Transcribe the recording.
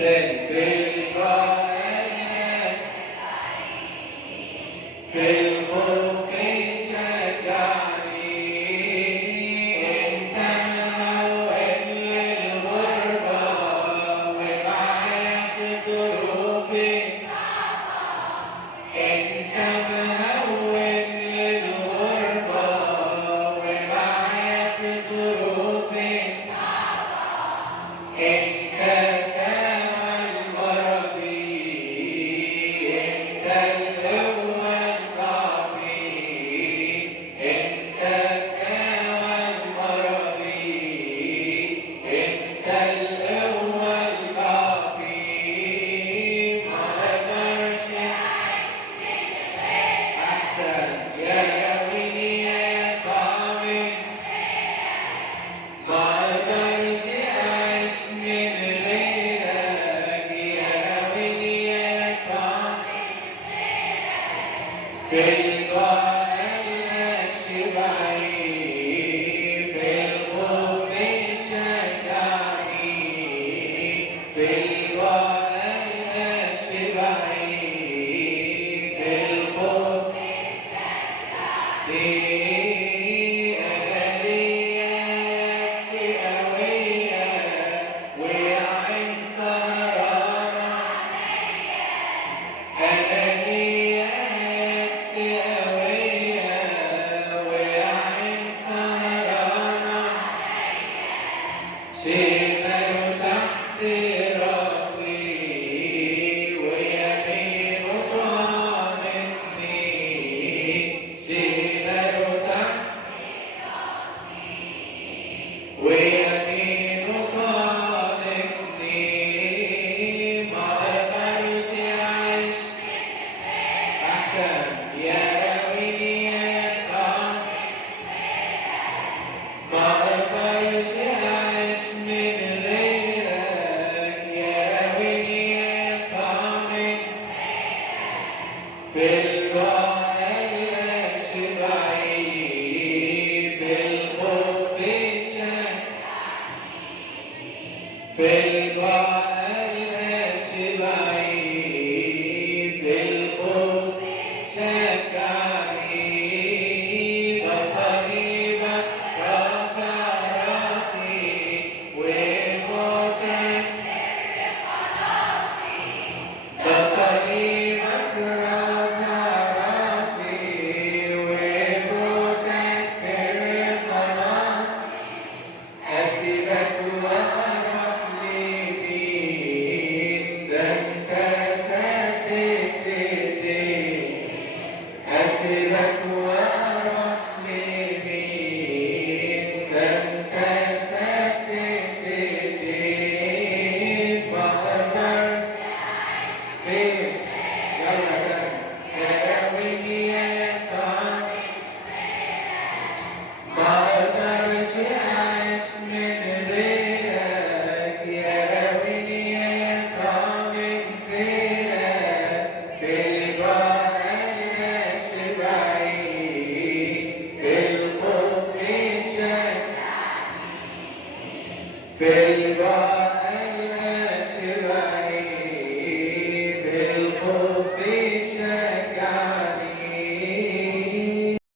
تاني في الخوف شجعني انت منور للغربة ومعايا في ظروفي انت منور للغربة ومعايا في ظروفي انت كامل مرضي انت القوة الضعفي انت كامل مرضي انت القوة الضعفي ما اقدرش احسن يا ويلي يا صامت ما اقدرش اعيش من غيرك يا ويلي يا صامت في القلب شبعي في الخوف شجعني في القلب شبعي في الخوف أنا ليا قوية وعين سهرانة أنا ليا قوية وعين سهرانة شمال تحت راسي ويمين ضامني شمال تحت ويمين ضامني ما اقدرش اعيش احسن يا ويلي يا صامت ما اقدرش اعيش من غيرك يا ويلي يا صامت في القلب شبعي في الحب شجعني في القلب